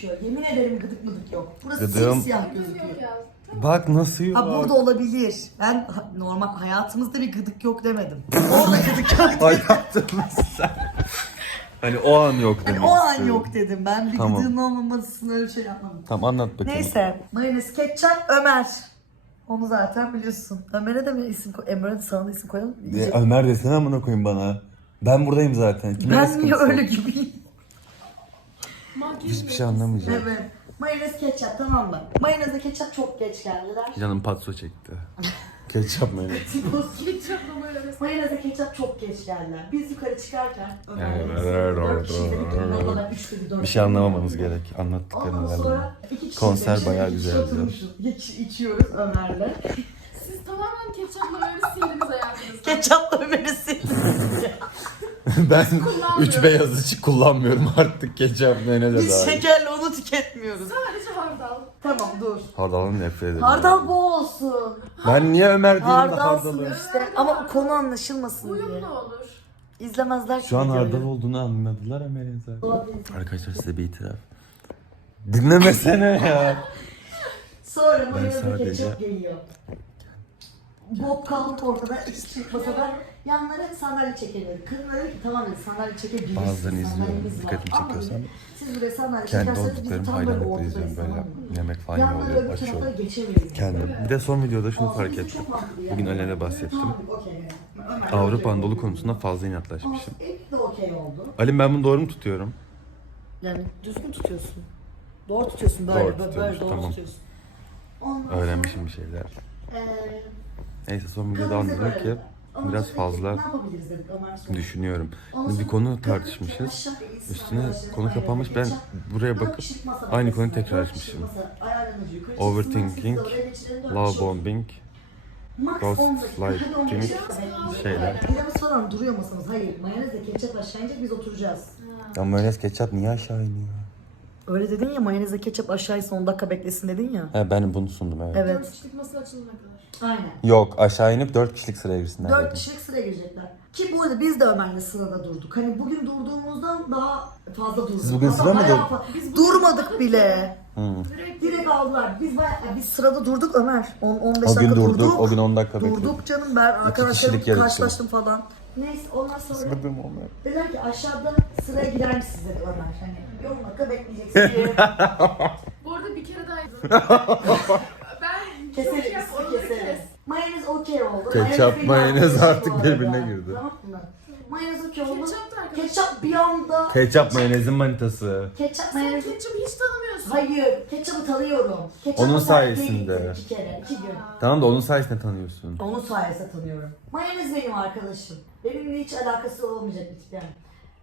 gözüküyor. Yemin ederim gıdık mıdık yok. Burası Gıdığım- simsiyah gözüküyor. Bak nasıl yok. Ha burada olabilir. Ben ha- normal hayatımızda bir gıdık yok demedim. Orada gıdık yok. Hayatımız sen. Hani o an yok Hani demek o an istiyorum. yok dedim. Ben bir Tamam. gıdığın olmamasını öyle şey yapmadım. Tamam anlat bakalım. Neyse. Mayonez, ketçap, Ömer. Onu zaten biliyorsun. Ömer'e de mi isim koy? Emre'ye de sana da isim koyalım. mı? Ya, Ömer desene amına koyayım bana. Ben buradayım zaten. Kime ben sıkıntı niye yok? öyle gibiyim? Hiçbir şey anlamayacağım. Evet. Mayonez, ketçap tamam mı? Mayonezle ketçap çok geç geldiler. Canım patso çekti. Ketçap mayonez. Ketçapla böyle mesela. Mayonezle ketçap çok geç geldiler. Biz yukarı çıkarken Evet, Ömer'le evet, dört evet, evet. "Baba ben üç dedi, dört Bir şey dedi." anlamamanız gerek. Ondan Anlattıklarından. sonra iki kişi Konser dedik, bayağı iki kişi güzeldi. oturmuşuz. İç, içiyoruz Ömer'le. Siz tamamen ketçapla böyle sildiniz hayatınızı. Ketçapla Ömer'i sildik. ben Kullanmıyorum. üç beyaz içi kullanmıyorum artık ketçap mayoneze Biz dair. şekerle onu tüketmiyoruz. Sadece hardal. Tamam dur. Hardal'ın nefret ederim. Hardal bu olsun. Ben niye Ömer değilim de Hardalsın Hardal'ı? işte. Ama konu anlaşılmasın diye. Uyumlu olur. İzlemezler Şu an videoyu. Hardal olduğunu anladılar Ömer'in zaten. Olabilir. Arkadaşlar size bir itiraf. Dinlemesene ya. Sonra Ben mayonezle sadece- ketçap geliyor. Bob kaldı ortada, hiç çıkmasa da yanlara sandalye çekemiyor. Kız dedi ki tamam dedi sandalye çekebiliriz. Bazılarını izliyorum. sandalyemiz var." Dikkatimi Ama çekiyorsan dedi, Siz buraya sandalye kendi çekerseniz biz olduklarım tam böyle hayranlıkla ortadayız, izliyorum böyle. tamam mı? Yemek falan Yanlara oluyor. öbür Açıyorum. tarafa geçemeyiz. Kendim. Bir de son videoda şunu fark ettim. Bugün Alen'e bahsettim. Tamam, okey. Ömer Avrupa okey Anadolu konusunda fazla inatlaşmışım. Ama hep de okey oldu. Alim ben bunu doğru mu tutuyorum? Yani düzgün tutuyorsun. Doğru tutuyorsun böyle Doğru böyle, tutuyormuş, böyle doğru tamam. tutuyorsun. Ondan Öğrenmişim bir şeyler. eee, Neyse son videoda anladım böyle. ki Ondan biraz fazla dedik düşünüyorum. Ondan Bir konu tartışmışız. Üstüne konu kapanmış. Ben buraya bakıp aynı konuyu tekrar etmişim. Overthinking, Love bombing, Max ghost 10 dakika, flight hadi on gibi dakika. şeyler. Pilavımız falan duruyor masamız. Hayır, mayonezle ketçap aşağı inecek biz oturacağız. Ya mayonez ketçap niye aşağı iniyor? Öyle dedin ya mayonezle ketçap aşağı insin 10 dakika beklesin dedin ya. He ben bunu sundum evet. Evet. Dört kişilik masa açılana kadar. Aynen. Yok aşağı inip 4 kişilik sıraya girsinler 4 dedim. kişilik sıraya girecekler. Ki bu arada biz de Ömer'le sırada durduk. Hani bugün durduğumuzdan daha fazla durduk. Siz bugün Hatta sıra mı bayağı durduk? fa- Biz durmadık bile. Hı. Direkt Direkt aldılar. Biz bayağı, biz sırada durduk Ömer. 10 15 O gün dakika durduk, o gün 10 dakika bekledik. Durduk canım ben arkadaşlarımla kişilik yarıştı. karşılaştım falan. Neyse ondan sonra Sıkıldım dediler ki aşağıda sıraya girer misiniz dedi Ömer. Hani 10 dakika bekleyeceksin diye. Bu arada bir kere daha Ben çok keseriz, yap keseriz. kes. Mayonez okey oldu. Ketçap, mayonez artık birbirine girdi. Tamam mı? Mayonez okey oldu. Ketçap da arkadaş. Ketçap bir anda... Ketçap mayonezin manitası. Ketçap Sen mayonez... ketçapı hiç tanımıyorsun. Hayır, ketçapı tanıyorum. Ketçapla Onun sayesinde. gittim iki kere, iki gün. Tamam da onun sayesinde tanıyorsun. Onun sayesinde tanıyorum. Mayonez benim arkadaşım. Benimle hiç alakası olmayacak hiç yani.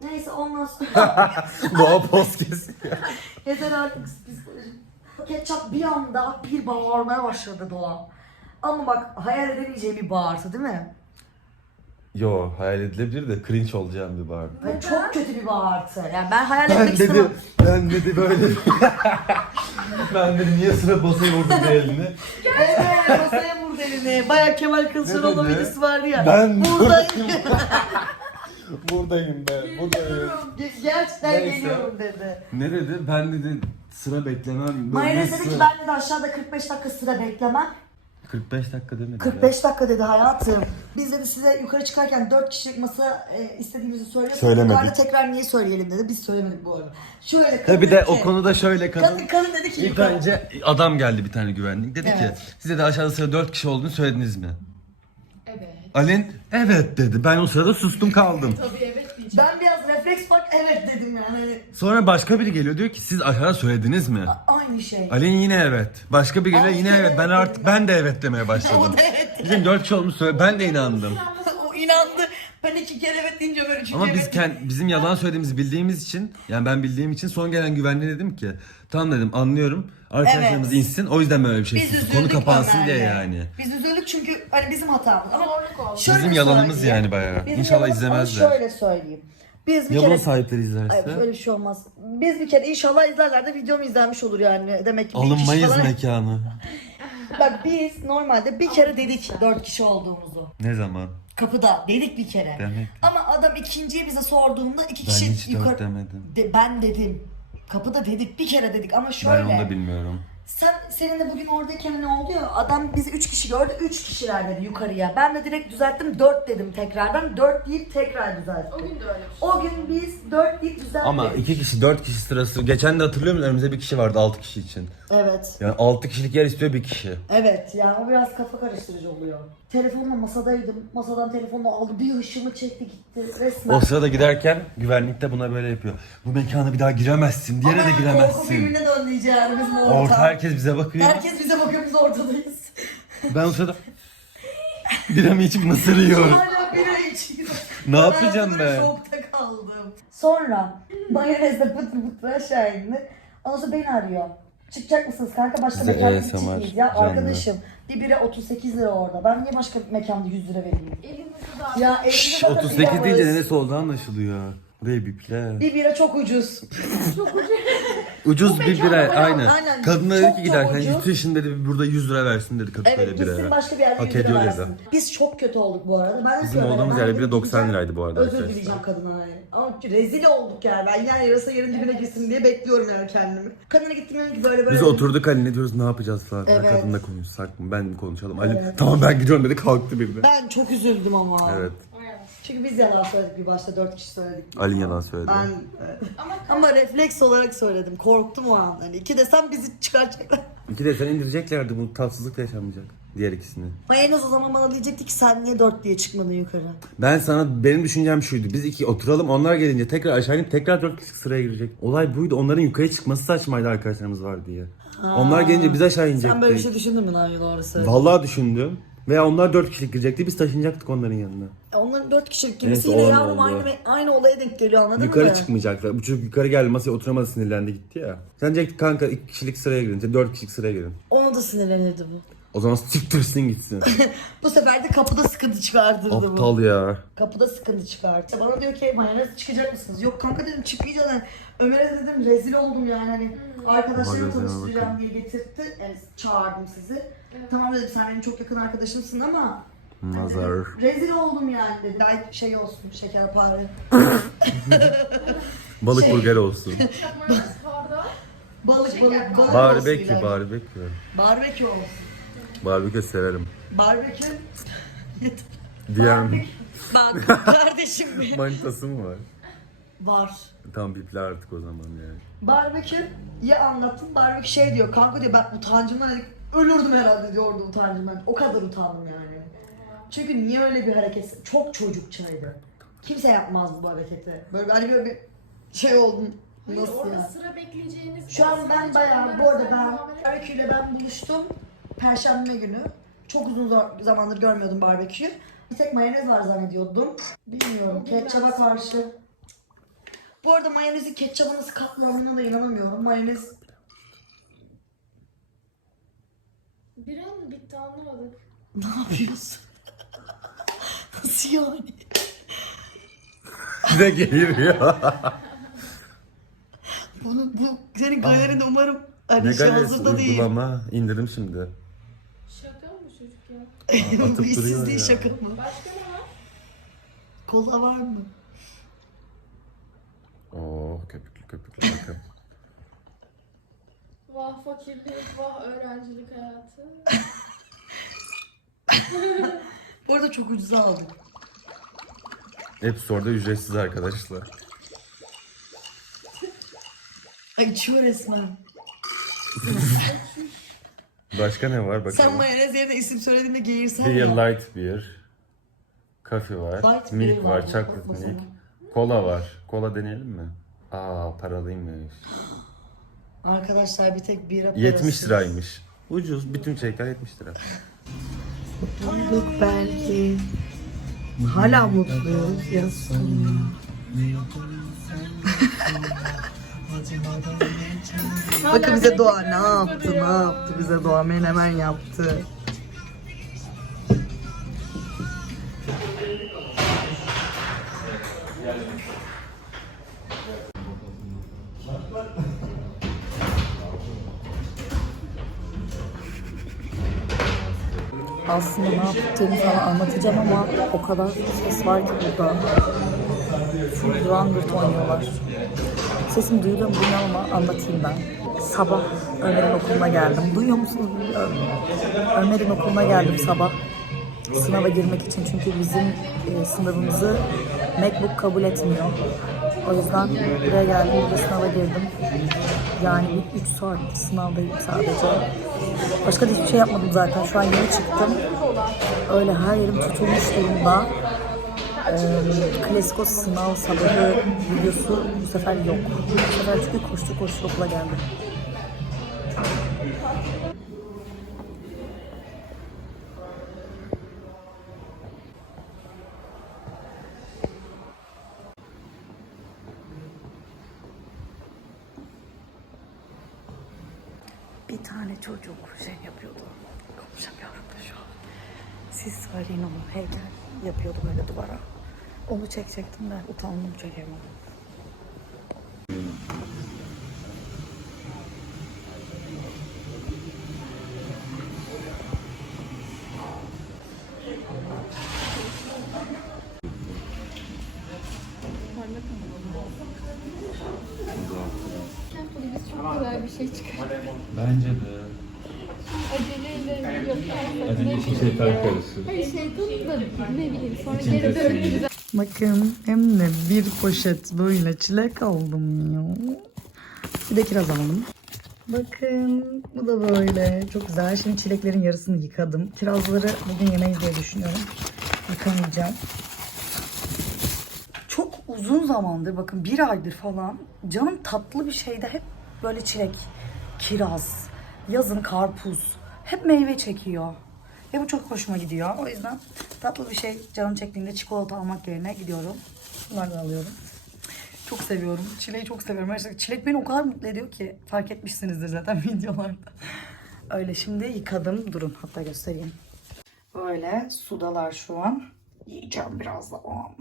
Neyse ondan sonra Doğa poz kesiyor. yeter artık psikolojim. Ketçap bir anda bir bağırmaya başladı Doğa. Ama bak hayal edemeyeceğim bir bağırtı değil mi? Yo hayal edilebilir de cringe olacağım bir bağırdı. Böyle çok kötü bir bağırtı. Yani ben hayal Ben etmek dedi, istemem. ben dedi böyle. ben dedi niye sıra basayım vurdum bir elini. Evet masaya vurdu elini. Baya Kemal Kılıçdaroğlu Ne dedi? videosu vardı ya. Ben Buradayım. buradayım ben, buradayım. Ge- Gerçekten Neyse. geliyorum dedi. Ne dedi? Ben dedi sıra beklemem. Mayonez dedi ki ben dedi aşağıda 45 dakika sıra beklemem. 45 dakika demedi. 45 dakika dedi hayatım. Biz dedi size yukarı çıkarken 4 kişilik masa e, istediğimizi söylüyorsak Söylemedik. yukarıda tekrar niye söyleyelim dedi. Biz söylemedik bu arada. Şöyle kadın bir de dedi o ki- konuda şöyle kadın. Kadın, kadın dedi ki İlk yukarı- önce adam geldi bir tane güvenlik. Dedi Evet. ki size de aşağıda sıra 4 kişi olduğunu söylediniz mi? Evet. Alin evet dedi. Ben o sırada sustum kaldım. Tabii evet Ben biraz refleks bak evet dedim yani. Hani Sonra başka biri geliyor diyor ki siz aşağıda söylediniz mi? aynı şey. Alin yine evet. Başka bir geliyor Ay, yine evet. Ben evet artık ben de evet demeye başladım. O da evet. Bizim 4 kişi olmuş söyle. Ben de inandım. o inandı. Ben iki kere evet deyince böyle üçüncü Ama biz evet kend, bizim yalan söylediğimizi bildiğimiz için yani ben bildiğim için son gelen güvenliğe dedim ki tamam dedim anlıyorum arkadaşlarımız Evet. insin o yüzden böyle bir şey Biz üzüldük Konu kapansın Ömer'le. diye yani. Biz üzüldük çünkü hani bizim hatamız. Ama Zorluk oldu. şöyle Bizim yalanımız söyleyeyim. yani bayağı. Bizim İnşallah yalanımız- izlemezler. Şöyle söyleyeyim. Biz bir Ya kere... sahipleri Ay, izlerse öyle bir şey olmaz. Biz bir kere inşallah izlerler de videom izlenmiş olur yani. Demek ki bir kişi alınmayız falan- mekanı. Bak biz normalde bir kere dedik dört kişi olduğumuzu. Ne zaman? Kapıda dedik bir kere. Demek. Ama adam ikinciyi bize sorduğunda iki Ben kişi hiç yukarı... demedim. De- ben dedim. Kapıda dedik bir kere dedik ama Ben şöyle. onu da bilmiyorum. Sen seninle bugün oradayken ne oldu ya? Adam bizi üç kişi gördü. Üç kişiler dedi yukarıya. Ben de direkt düzelttim. Dört dedim tekrardan. Dört deyip tekrar düzelttim. O gün de öyle şey. O gün biz dört deyip düzelttik. Ama iki kişi, dört kişi sırası. Geçen de hatırlıyor musun? Önümüzde bir kişi vardı altı kişi için. Evet. Yani altı kişilik yer istiyor bir kişi. Evet ya o biraz kafa karıştırıcı oluyor. Telefonla masadaydım. Masadan telefonu aldı. Bir hışımı çekti gitti resmen. O sırada giderken güvenlik de buna böyle yapıyor. Bu mekana bir daha giremezsin, diğere de Korku giremezsin. filmine döndü yani bizim ortam. Orta herkes bize bakıyor. Herkes bize bakıyor biz ortadayız. Ben o sırada biramı içip mısır yiyorum. Hala bira içiyor. Ne yapacağım böyle ben? Şokta kaldım. Sonra mayonezle pıtı pıtı aşağı indi. Ondan sonra beni arıyor. Çıkacak mısınız kanka? Başka Bize mekanda ASMR miyiz ya? canlı. Arkadaşım bir bira 38 lira orada. Ben niye başka bir mekanda 100 lira vereyim? Elimizi daha Ya Şşş, zaten 38 bira deyince var. neresi olduğu anlaşılıyor. Buraya biple. Bir bira çok ucuz. çok ucuz. Ucuz bir bira mekana aynen. Aynen, Kadına dedi çok ki giderken ucuz. Nutrition dedi burada 100 lira versin dedi kadın Evet böyle gitsin biraya. başka bir yerde Hak 100 lira ediyor versin. dedi. Biz çok kötü olduk bu arada. Ben de Bizim söyledim, olduğumuz ben yerde bile 90 gideceğim, liraydı bu arada Özür arkadaşlar. dileyeceğim kadına yani. Ama rezil olduk yani. Ben yer yarısı yerin dibine girsin diye bekliyorum yani kendimi. Kadına gittim dedim ki böyle böyle. Biz oturduk Ali ne diyoruz ne yapacağız falan. Evet. Kadınla konuşsak mı ben mi konuşalım. Ali Evet. tamam ben gidiyorum dedi kalktı bir de. Ben çok üzüldüm ama. Evet. Çünkü biz yalan söyledik bir başta dört kişi söyledik. Ali yalan söyledi. Ben evet. Ama ama refleks olarak söyledim. Korktum o an. Hani iki desem bizi çıkaracaklar. İki de sen indireceklerdi bu tatsızlık da yaşanmayacak. Diğer ikisini. Mayonez o zaman bana diyecekti ki sen niye dört diye çıkmadın yukarı? Ben sana benim düşüncem şuydu. Biz iki oturalım onlar gelince tekrar aşağı inip tekrar dört kişi sıraya girecek. Olay buydu. Onların yukarı çıkması saçmaydı arkadaşlarımız var diye. Onlar gelince biz aşağı inecektik. Sen böyle bir şey düşündün mü lan doğru söyle. Vallahi düşündüm. Veya onlar dört kişilik girecekti biz taşınacaktık onların yanına. Onların dört kişilik kimisi Neyse, yine o yavrum oldu. aynı, aynı olaya denk geliyor anladın yukarı mı? çıkmayacaklar. Bu çocuk yukarı geldi masaya oturamadı sinirlendi gitti ya. Sen diyecektik kanka iki kişilik sıraya girin. Dört kişilik sıraya girin. Ona da sinirlenirdi bu. O zaman siktirsin gitsin. Bu sefer de kapıda sıkıntı çıkardırdı bu. Aptal ya. Kapıda sıkıntı çıkarttı. Bana diyor ki mayonez çıkacak mısınız? Yok kanka dedim çıkmayacağız. Yani Ömer'e dedim rezil oldum yani hani arkadaşlarımı Magazine tanıştıracağım diye getirtti. Yani çağırdım sizi. Tamam dedim sen benim çok yakın arkadaşımsın ama hani Nazar. dedim, rezil oldum yani dedi. Belki şey olsun şekerpare. Balık Şey- burger olsun. Balık balık balık Barbekü, olsun barbekü. Barbekü olsun. Barbekü severim. Barbekü. Diyen Bak kardeşim manitası mı var? Var. Tamam biple artık o zaman yani. Barbekü ya anlattım. Barbekü şey diyor. Kanka diyor ben utancımdan ölürdüm herhalde diyor orada utancımdan. O kadar utandım yani. Çünkü niye öyle bir hareket? Çok çocukçaydı. Kimse yapmaz bu hareketi. Böyle hani böyle bir şey oldum. Hayır Nasıl orada ya? sıra bekleyeceğiniz. Şu an ben bayağı, bu arada ben barbeküyle ben buluştum. Perşembe günü. Çok uzun zamandır görmüyordum barbeküyü. Bir tek mayonez var zannediyordum. Bilmiyorum. Ketçaba karşı. Bu arada mayonezi ketçaba nasıl katlandığına da inanamıyorum. Mayonez Bir an bitti anlamadık. ne yapıyorsun? nasıl yani? Size geliyor. Bunu, bu senin galerinde umarım hani ne şey hazırda değil. uygulama indirdim şimdi. Şaka mı çocuk ya? bu Atıp duruyor değil ya. şaka mı? Başka ne var? Kola var mı? Köpüklü köpüklü bakın. Vah fakirlik, vah öğrencilik hayatı. Bu arada çok ucuza aldık. Hepsi orada ücretsiz arkadaşlar. Ay içiyor resmen. Başka ne var Sen bakalım. mayonez yerine isim söylediğinde geğirsen Beer ya. light beer. Kafe var. Light milk beer var. var, Chocolate bakmasana. milk. Kola var. Kola deneyelim mi? Aa paralıymış. Arkadaşlar bir tek bira 70 parası. liraymış. Ucuz. Bütün çeker 70 lira. Mutluluk belki. Hala mutluyuz. Yaz sonu. Bakın bize Doğa ne yaptı, ne yaptı bize Doğa menemen yaptı. Aslında ne yaptığımı falan anlatacağım ama o kadar ses var ki burada. Full Drangert oynuyorlar. Sesim duyuluyor mu bilmiyorum ama anlatayım ben. Sabah Ömer'in okuluna geldim. Duyuyor musunuz bilmiyorum. Ömer'in okuluna geldim sabah. Sınava girmek için çünkü bizim e, sınavımızı MacBook kabul etmiyor. O yüzden buraya geldim, burada sınava girdim. Yani bir 3 saat sınavdayım sadece. Başka da hiçbir şey yapmadım zaten. Şu an yeni çıktım. Öyle her yerim tutulmuş durumda. Ee, klasik sınav sabahı videosu bu sefer yok. Bu sefer çünkü koştu koştu okula geldim. Bir tane çocuk şey yapıyordu. Konuşamıyorum da şu an. Siz söyleyin onu. Heykel yapıyordu böyle duvara. Onu çekecektim de utandım çekemedim. Biz çok güzel bir şey çıkar. Bence de. Aceleyle yok. Acele işin şeytan karısı. Hayır şeytanı da ne bileyim sonra geri dönüp güzel. Bakın hem de bir poşet böyle çilek aldım ya. Bir de kiraz aldım. Bakın bu da böyle çok güzel. Şimdi çileklerin yarısını yıkadım. Kirazları bugün yemeyiz diye düşünüyorum. Yıkamayacağım. Çok uzun zamandır bakın bir aydır falan canım tatlı bir şeyde hep böyle çilek, kiraz, yazın karpuz hep meyve çekiyor. Ve bu çok hoşuma gidiyor. O yüzden tatlı bir şey canım çektiğinde çikolata almak yerine gidiyorum. Bunlardan alıyorum. Çok seviyorum. Çileği çok seviyorum. Gerçekten çilek beni o kadar mutlu ediyor ki fark etmişsinizdir zaten videolarda. Öyle şimdi yıkadım. Durun hatta göstereyim. Böyle sudalar şu an. Yiyeceğim birazdan.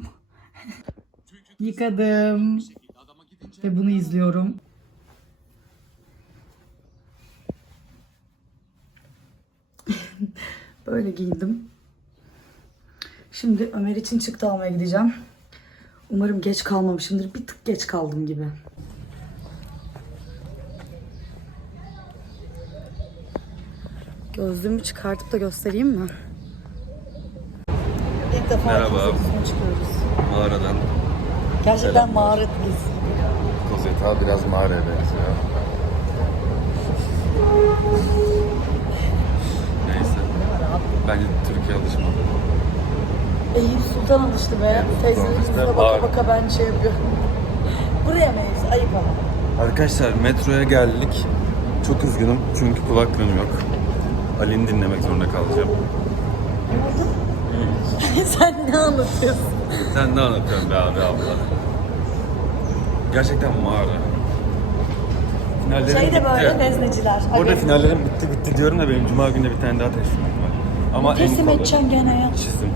Yıkadım. Ve bunu izliyorum. Böyle giyindim. Şimdi Ömer için çıktı almaya gideceğim. Umarım geç kalmamışımdır. Bir tık geç kaldım gibi. Gözlüğümü çıkartıp da göstereyim mi? İlk defa Merhaba. çıkıyoruz. Mağaradan Gerçekten mağaradayız. Kozeta biraz mağaraya benziyor. Neyse. Bence Türkiye alışmadı. Eyüp Sultan alıştı be. Teyzelerimizle işte baka baka ben şey yapıyorum. Buraya mıyız? Ayıp ama. Arkadaşlar metroya geldik. Çok üzgünüm çünkü kulaklığım yok. Ali'ni dinlemek zorunda kalacağım. Sen ne anlatıyorsun? Sen ne anlatıyorsun be abi abla? Gerçekten mağara. Finallerim Şey de böyle vezneciler. Orada finallerim bitti bitti diyorum da benim cuma günde bir tane daha teslimim var. Ama Teslim edeceksin gene ya. Çizdim.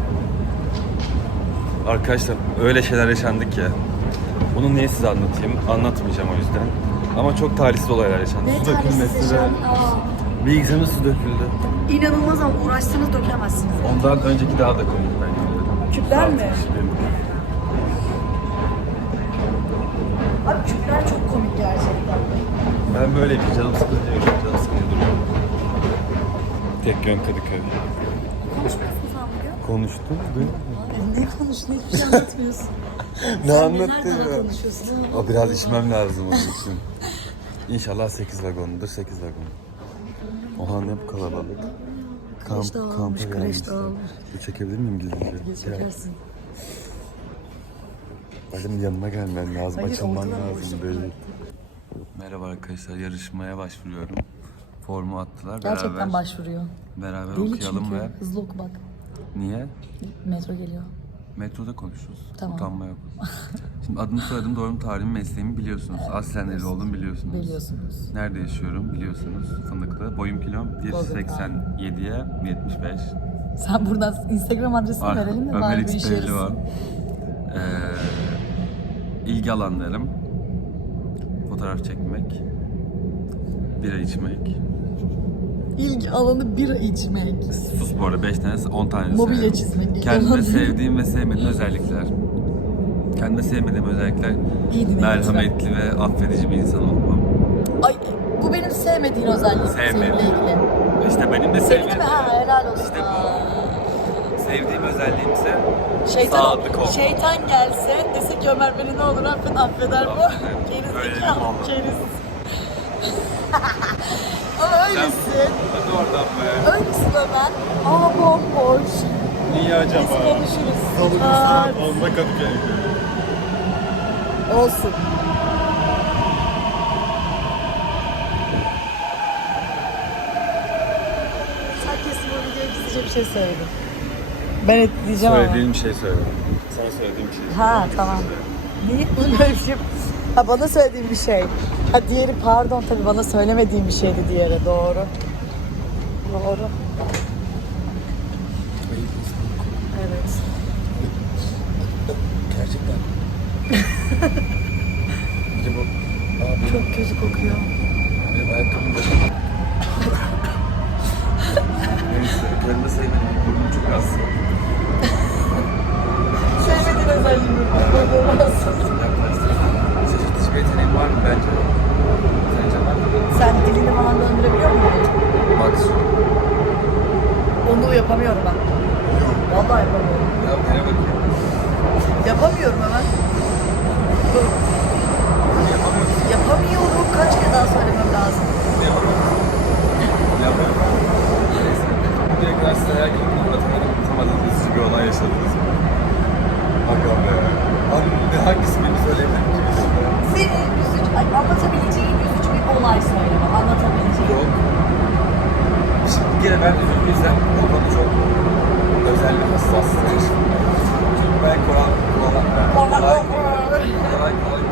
Arkadaşlar öyle şeyler yaşandık ya. Bunu niye size anlatayım? Anlatmayacağım o yüzden. Ama çok talihsiz olaylar yaşandı. Ne su dökülmesi ve bilgisayarıma su döküldü. İnanılmaz ama uğraşsanız dökemezsiniz. Ondan önceki daha da komik bence. Küpler mi? Saat. Abi küpler çok komik gerçekten. Ben böyleyim. Canım sıkılıyor. Canım sıkılıyor duruyor. Tek yön Kadıköy. Konuşmuyorsun sen bugün. Konuştum. duymadın mı? Ne konuştun? Hiçbir şey anlatmıyorsun. Ne anlattın ya? konuşuyorsun? O biraz içmem lazım onun için. İnşallah 8 vagonludur, 8 vagon. Oha ne bu kalabalık. Kamp, Kreş dağılmış, kampa kreş gelmişler. dağılmış. Bu çekebilir miyim gizlice? Çekersin. Benim yanına gelmen lazım, Hayır, açılman ortadan lazım boşluk böyle. bıraktı. Merhaba arkadaşlar, yarışmaya başvuruyorum. Formu attılar Gerçekten beraber. başvuruyor. Beraber Deli okuyalım çünkü. ve Hızlı oku bak. Niye? Metro geliyor. Metroda konuşuruz. Tamam. Utanma yok. Şimdi adımı soyadım doğru mu tarihimi mesleğimi biliyorsunuz. Aslen nereli olduğumu biliyorsunuz. Biliyorsunuz. Nerede yaşıyorum biliyorsunuz. Fındıklı. Boyum kilom 1.87'ye 75. Sen buradan Instagram adresini Ah, verelim mi? Ömer X. Pehlivan. Ee, ilgi alanlarım fotoğraf çekmek, bira içmek. İlgi alanı bira içmek. Sus bu arada 5 tanesi 10 tanesi. Mobilya çizmek. Kendime sevdiğim ve sevmediğim özellikler. Kendi sevmediğim özellikler merhametli ve affedici bir insan olmam. Ay bu benim sevmediğin özelliğim Sevmediğim. ilgili. İşte benim de sevmediğim, mi? Ha helal olsun. İşte bu. Sevdiğim özelliğimse Şeytan, sadık ol. şeytan gelse dese ki Ömer beni ne olur affet affeder bu. Bir Gerizekalı Ama öylesin. Hadi oradan be. Öylesin Ömer. Aa bomboş. Niye acaba? Biz konuşuruz. Saat onda Kadıköy. Olsun. Sen kesin bu videoya gizlice bir şey söyledin. Ben etkileyeceğim ama. Söylediğim şey söyledim. Sana söylediğim şey. Ha tamam. Niye bunu böyle bir şey? Ha bana söylediğin bir şey. Ha diğeri pardon tabii bana söylemediğin bir şeydi diğeri doğru. Doğru. Evet. Gerçekten. Acaba Çok kötü kokuyor. benim ayakkabım da... Neyse, ben de sevmedim. Burnum çok az. Sevmediğin özelliğimi kullanamazsın. Şaşırtıcı bir yeteneğin var mı bence? Sence var mı? Sen dilini falan döndürebiliyor musun? Maksimum. Onu yapamıyorum ben. Vallahi yapamıyorum. Ya neye bakayım? Yapamıyorum hemen. Yapamıyorum. Yapamıyorum. Kaç kere daha söylemem lazım. Yapamıyorum. Yapamıyorum. Neyse. Bugüne kadar size hayal kırıklığına uğratamadığım, üzücü bir olay yaşadınız? Bakalım be. Hangi, hangisi beni söyleyebilir ki? Seni üzücü, ay, anlatabileceğin üzücü bir olay söyleme. Anlatabileceğin. Yok. Şimdi bir kere ben üzüldüysem o konu çok özel bir hassastır. Çünkü ben Kur'an kullanan, kolay kolay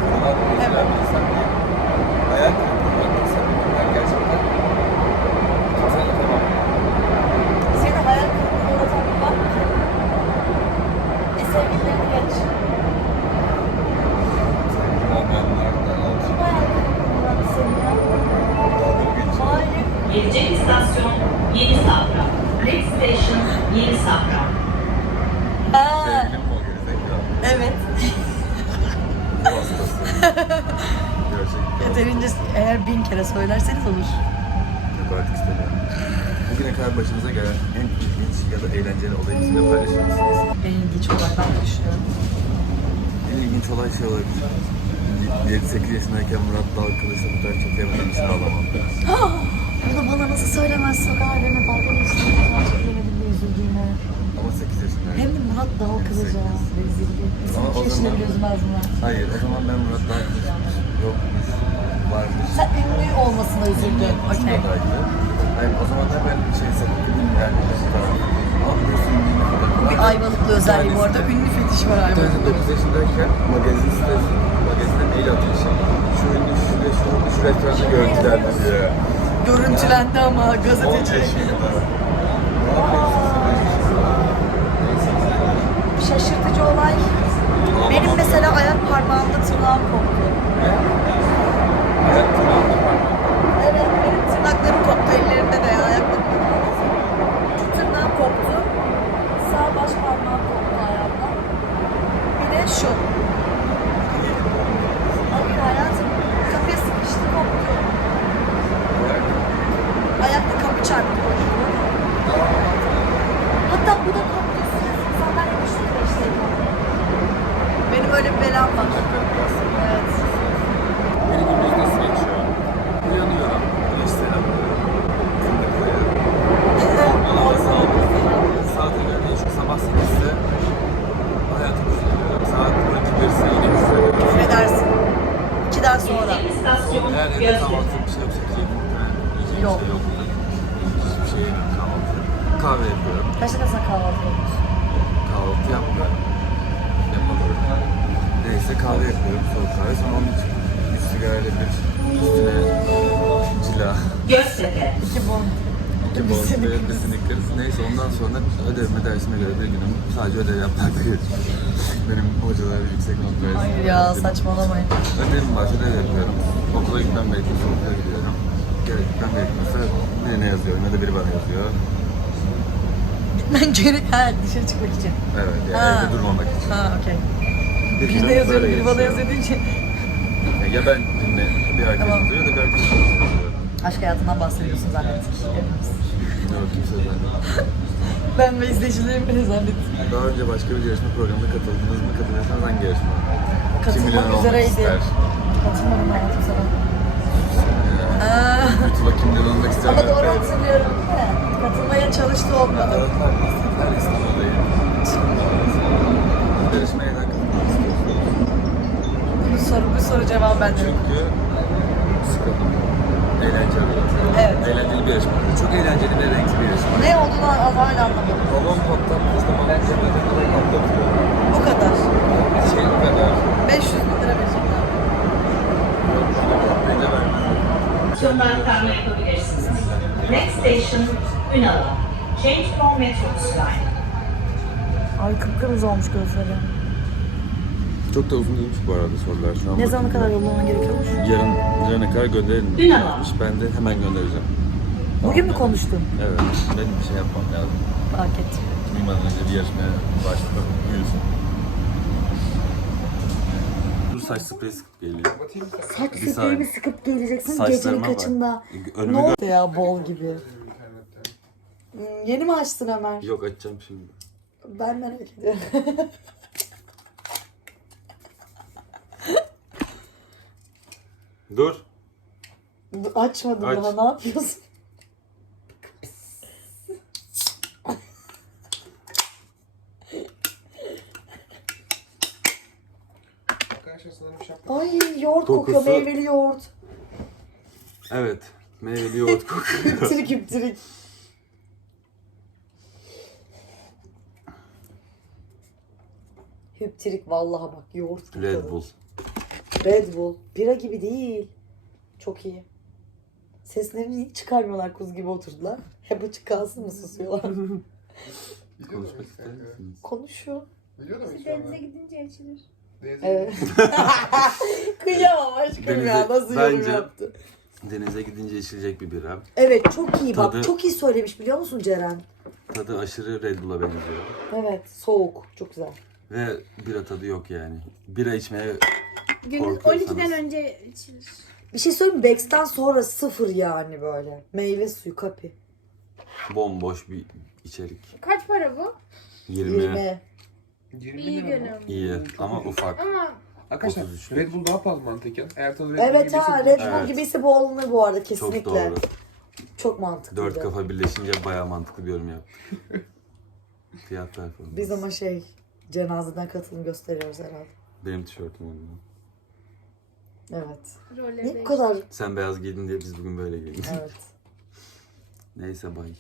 üzülen bir insan değilim. Hayal kırıklığına uğratırsa ben gerçekten kimse yapamam. Seni hayal kırıklığına uğratan bir var mı ki? E sevgililerini geç. Olmayanlardan al. Kim hayal kırıklığına uğrattı seni ya? Dalga geçiyor. Hayır. Gelecek istasyon Yeni Safra. Next station Yeni Safra. Gerizekalı? evet. Bu. Yeterince eğer bin kere söylerseniz olur. Yok artık istemiyorum. Bugüne kadar başınıza gelen en ilginç ya da eğlenceli olayı bizimle paylaşır mısınız? En ilginç olay ben düşünüyorum. En ilginç olay şey olabilir. 7-8 yaşındayken Murat Dal kılıçla fotoğraf çekemediğim için ağlamam. Bunu bana nasıl söylemezsin o kadar benimle dalga geçtiğini, fotoğraf çekemediğimde üzüldüğünü. Ama 8 yaşındayken. Hem de Murat Dal kılıca rezildi. Ama o İnsan yaşında zaman- üzmez buna. Hayır o zaman ben Murat Dal kılıçmış, yokmuş, varmış. Sen ünlü olmasına üzüldün. Okey. Şuradaydı. Hayır o zaman da ben şey sapık yani. Ama biliyorsun Bir ayvalıklı özelliği bu arada. Ünlü fetişi var Bir ayvalıklı. tanesi 9 yaşındayken magazin sitesi, magazine mail atmışım. Şu ünlü şu ünlü şu restoranda görüntülendi diye. Görüntülendi ama 10 gazeteci. Şaşırtıcı olay. Benim mesela ayak parmağımda tırnağım koptu. Hayat tırnağında Evet, benim tırnaklarım koptu ellerimde de ya, ayaklarımda da. Şu tırnağım koptu. Sağ baş parmağım koptu ayağımda. Bir de şu. Hayır hayatım, kapıya sıkıştı koptu. Çarptı. Hatta bu da koptu. Sandalye düştü de işte. Benim öyle bir belam var. İki bol ve snickers. Neyse ondan sonra ödevime dersime göre bir günüm sadece ödev yapmakta geçiyor. Benim hocalar yüksek not versin. Hayır ya saçmalamayın. Ödevim var, ödev yapıyorum. Okula gitmem gerekiyorsa okula gidiyorum. Gerek gitmem gerekiyorsa birine yazıyorum ya da biri bana yazıyor. Gitmen gerek. Ha dışarı çıkmak için. Evet, yani Ha. evde durmamak için. Ha okey. Bir Bir de yazıyorum, biri bana yazıyor deyince. Ya, ben dinle bir arkadaşım Tamam. yazıyor da bir arkadaşım yazıyor. Aşk hayatından bahsediyorsun zannettik. hepimiz. Yok kimse. Ben ve izleyicilerim beni zannettik. Daha önce başka bir yarışma programına katıldınız mı? Katılırsanız hangi yarışma? Katılmak üzereydi. Katılmadım hayatım sana. YouTube'a kim olmak ister? Ama doğru hatırlıyorum. He, Katılmaya çalıştı olmadı. İstanbul'dayım. Yarışmaya neden katılmak istiyorsunuz? Bu soru, bu soru cevap bende. Çünkü sıkıldım. Eğlenceli. Evet. Eğlenceli bir yarışma. Çok eğlenceli ve renkli bir yarışma. Ne olduğunu az hala anlamadım. Balon patlatmış da balon balon patlatıyor. O kadar. Şey bu kadar. 500 bin lira verecekler. Patlayınca vermez. Stasyondan kalma yapabilirsiniz. Next station Ünal. Change from Metrobus line. Ay kıpkırmızı olmuş gözleri. Çok da uzun değilmiş bu arada sorular şu an. Ne zamana kadar yollaman gerekiyormuş? Yarın, yarına kadar gönderelim. Ünal. Yazmış. Ben de hemen göndereceğim. Bugün mü konuştun? Evet. Benim bir şey yapmam lazım. Fark ettim. Uyumadan önce bir yarışmaya başlayalım. Uyusun. Dur saç spreyi sıkıp geliyor. Saç Bir saniye. sıkıp geleceksin Saçlarıma gecenin bak. kaçında. Ne gör- oldu ya bol gibi? Hmm, Yeni mi açtın Ömer? Yok açacağım şimdi. Ben merak ediyorum. Dur. Açmadım Aç. daha ne yapıyorsun? Arkadaşlar sanırım şapka. Ay yoğurt kokuyor Kokusu- meyveli yoğurt. Evet. Meyveli yoğurt kokuyor. Hüptürik hüptürik. Hüptürik vallahi bak yoğurt gibi. Red tadı. Bull. Red Bull. Bira gibi değil. Çok iyi. Seslerini hiç çıkarmıyorlar kuz gibi oturdular. Hep açık kalsın mı susuyorlar? Konuşmak ister misiniz? Konuşuyor. Biliyor hiç Denize gidince açılır. Denize Evet. Kıyamam aşkım ya Denize- nasıl yorum bence- yaptı. Denize gidince içilecek bir bira. Evet çok iyi bak Tadı- çok iyi söylemiş biliyor musun Ceren? Tadı aşırı Red Bull'a benziyor. Evet soğuk çok güzel. Ve bira tadı yok yani. Bira içmeye Gündüz Korkuyorsanız. 12'den önce içilir. Bir şey söyleyeyim mi? Becks'ten sonra sıfır yani böyle. Meyve suyu kapi. bomboş bir içerik. Kaç para bu? 20, 20. 20 İyi lira mı? iyi ama ufak. Ama Arkadaşlar 33. Red Bull daha pahalı mantıken. Eğer tadı Red Evet Bull ha gibiyse- Red Bull Evet. gibiyse bu olunur bu arada Çok kesinlikle. doğru. Çok mantıklı. Dört kafa birleşince bayağı mantıklı bir yorum yaptık. Fiyat performans. Biz ama şey cenazeden katılım gösteriyoruz herhalde. Benim tişörtüm oldu. Evet. rolleri Niye bu kadar? Sen beyaz giydin diye biz bugün böyle giydik. Evet. Neyse bay.